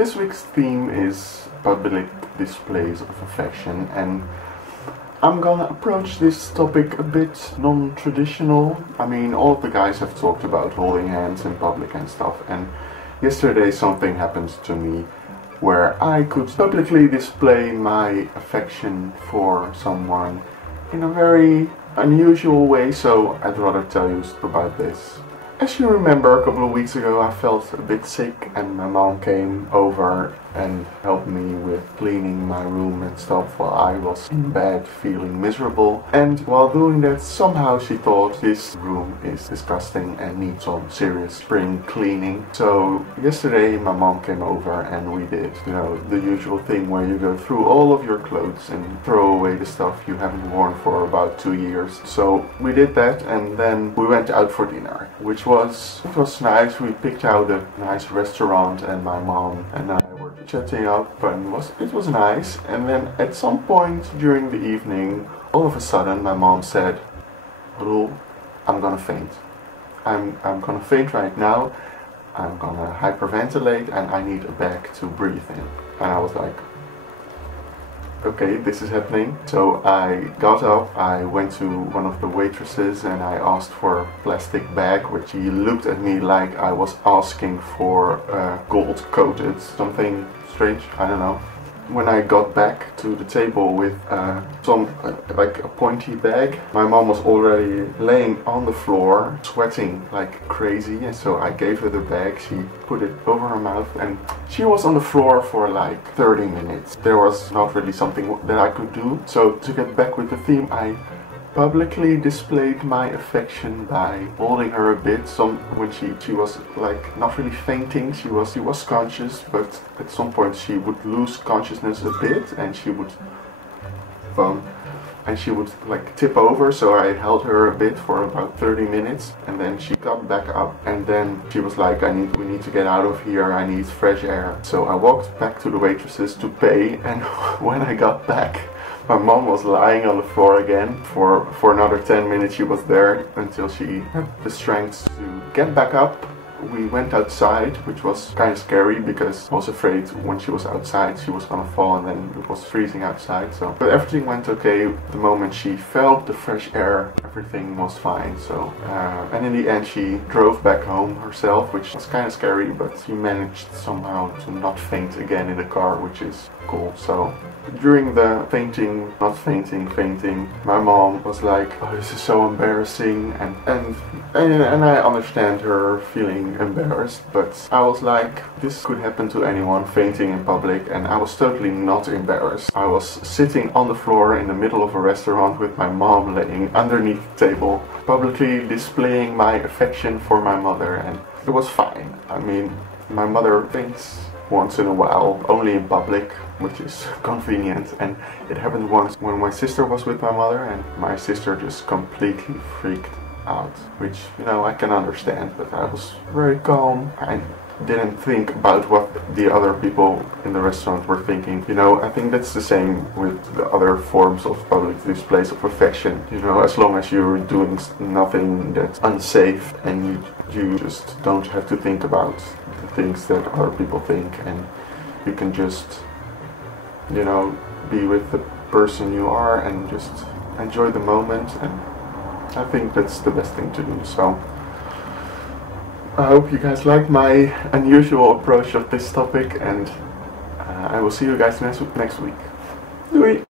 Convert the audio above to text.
this week's theme is public displays of affection, and I'm gonna approach this topic a bit non-traditional. I mean, all of the guys have talked about holding hands in public and stuff, and yesterday something happened to me where I could publicly display my affection for someone in a very unusual way, so I'd rather tell you about this. As you remember, a couple of weeks ago I felt a bit sick and my mom came over and helped me with cleaning my room and stuff while I was in bed feeling miserable. And while doing that, somehow she thought this room is disgusting and needs some serious spring cleaning. So yesterday my mom came over and we did, the usual thing where you go through all of your clothes and throw away the stuff you haven't worn for about 2 years. So we did that, and then we went out for dinner, which was nice. We picked out a nice restaurant and my mom and I were chatting up, and it was nice. And then at some point during the evening, all of a sudden my mom said, "Roel, I'm gonna faint. I'm gonna faint right now. I'm gonna hyperventilate and I need a bag to breathe in." And I was like, okay, this is happening. So I got up, I went to one of the waitresses and I asked for a plastic bag, which she looked at me like I was asking for gold coated something strange, I don't know. When I got back to the table with like a pointy bag, my mom was already laying on the floor, sweating like crazy, and so I gave her the bag. She put it over her mouth and she was on the floor for like 30 minutes. There was not really something that I could do. So to get back with the theme, I publicly displayed my affection by holding her a bit. When she was like not really fainting, she was conscious, but at some point she would lose consciousness a bit and she would like tip over. So I held her a bit for about 30 minutes and then she got back up, and then she was like, we need to get out of here, I need fresh air. So I walked back to the waitresses to pay, and when I got back, my mom was lying on the floor again. For another 10 minutes she was there until she had the strength to get back up. We went outside, which was kind of scary because I was afraid when she was outside she was gonna fall, and then it was freezing outside. But everything went okay. The moment she felt the fresh air, everything was fine. And in the end she drove back home herself, which was kind of scary, but she managed somehow to not faint again in the car, which is cool. So during the fainting, my mom was like, "Oh, this is so embarrassing," and I understand her feeling embarrassed, but I was like, this could happen to anyone, fainting in public, and I was totally not embarrassed. I was sitting on the floor in the middle of a restaurant with my mom laying underneath the table, publicly displaying my affection for my mother, and it was fine. I mean, my mother faints once in a while, only in public, which is convenient, and it happened once when my sister was with my mother and my sister just completely freaked out, which, I can understand, but I was very calm. I didn't think about what the other people in the restaurant were thinking. I think that's the same with the other forms of public displays of affection. As long as you're doing nothing that's unsafe and you just don't have to think about the things that other people think, and you can just, be with the person you are and just enjoy the moment, and I think that's the best thing to do. So I hope you guys like my unusual approach of this topic, and I will see you guys next week. Doei!